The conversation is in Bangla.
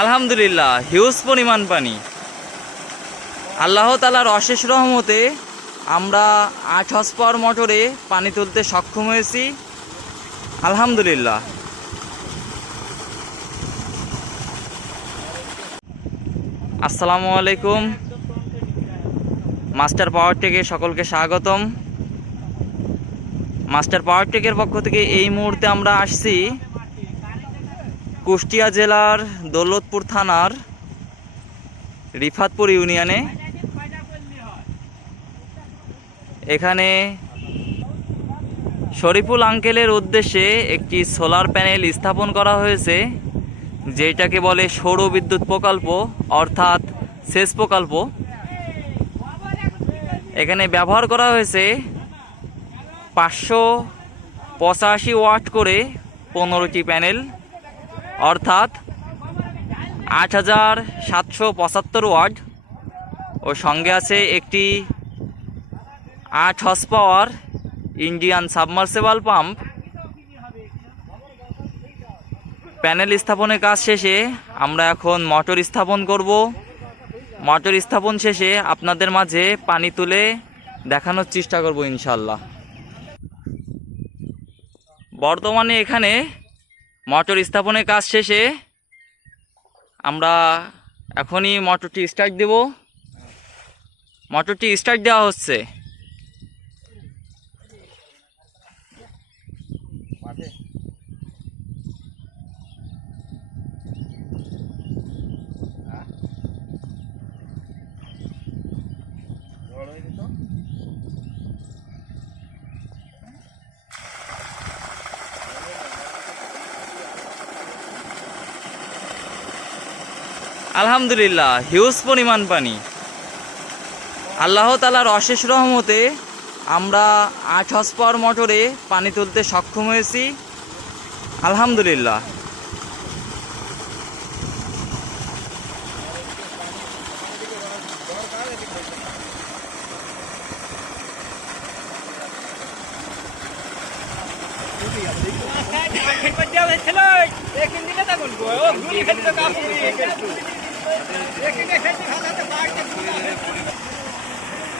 আলহামদুলিল্লাহ, হিউজ পরিমাণ পানি। আল্লাহ তালার অশেষ রহমতে আমরা আট হস পাওয়ার মোটরে পানি তুলতে সক্ষম হয়েছি। আলহামদুলিল্লাহ। আসসালামু আলাইকুম। মাস্টার পাওয়ার টেকে সকলকে স্বাগতম। মাস্টার পাওয়ার টেকের পক্ষ থেকে এই মুহূর্তে আমরা আসছি কুষ্টিয়া জেলার দৌলতপুর থানার রিফাতপুর ইউনিয়নে এখানে শরীফুল আঙ্কেলের উদ্দেশ্যে একটি সোলার প্যানেল স্থাপন করা হয়েছে, যেটাকে বলে সৌর বিদ্যুৎ প্রকল্প, অর্থাৎ সেচ প্রকল্প। এখানে ব্যবহার করা হয়েছে পাঁচশো পঁচাশি ওয়াট করে পনেরোটি প্যানেল। অর্থাৎ আট হাজার সাতশো পঁচাত্তর ওয়ার্ড। ও সঙ্গে আছে একটি আট horse power Indian submersible pump. Panel স্থাপনের কাজ শেষে আমরা এখন মোটর স্থাপন করব। মোটর স্থাপন শেষে আপনাদের মাঝে পানি তুলে দেখানোর চেষ্টা করব ইনশাল্লাহ বর্তমানে এখানে মোটর স্থাপনের কাজ শেষে আমরা এখনই মটরটি স্টার্ট দেব। মটরটি স্টার্ট দেওয়া হচ্ছে। আলহামদুলিল্লাহ হিউজ পরিমাণ পানি আল্লাহ তালার অশেষ রহমতে আমরা আট হসপাওয়ার মোটরে পানি তুলতে সক্ষম হয়েছি আলহামদুলিল্লাহ Hey, hey, hey, hey, hey, hey, hey, এখান দিকে দেখুন ও গুলি খেলতে কাপড় এখানে খেলতে